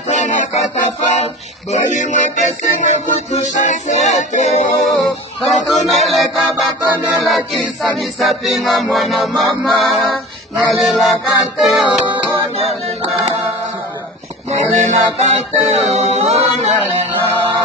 ata na katafal bolingo pesinga butu chansete batuneleka bakonelakisa misapinga mwana mama nalelaka te nalela nalelaka te nalela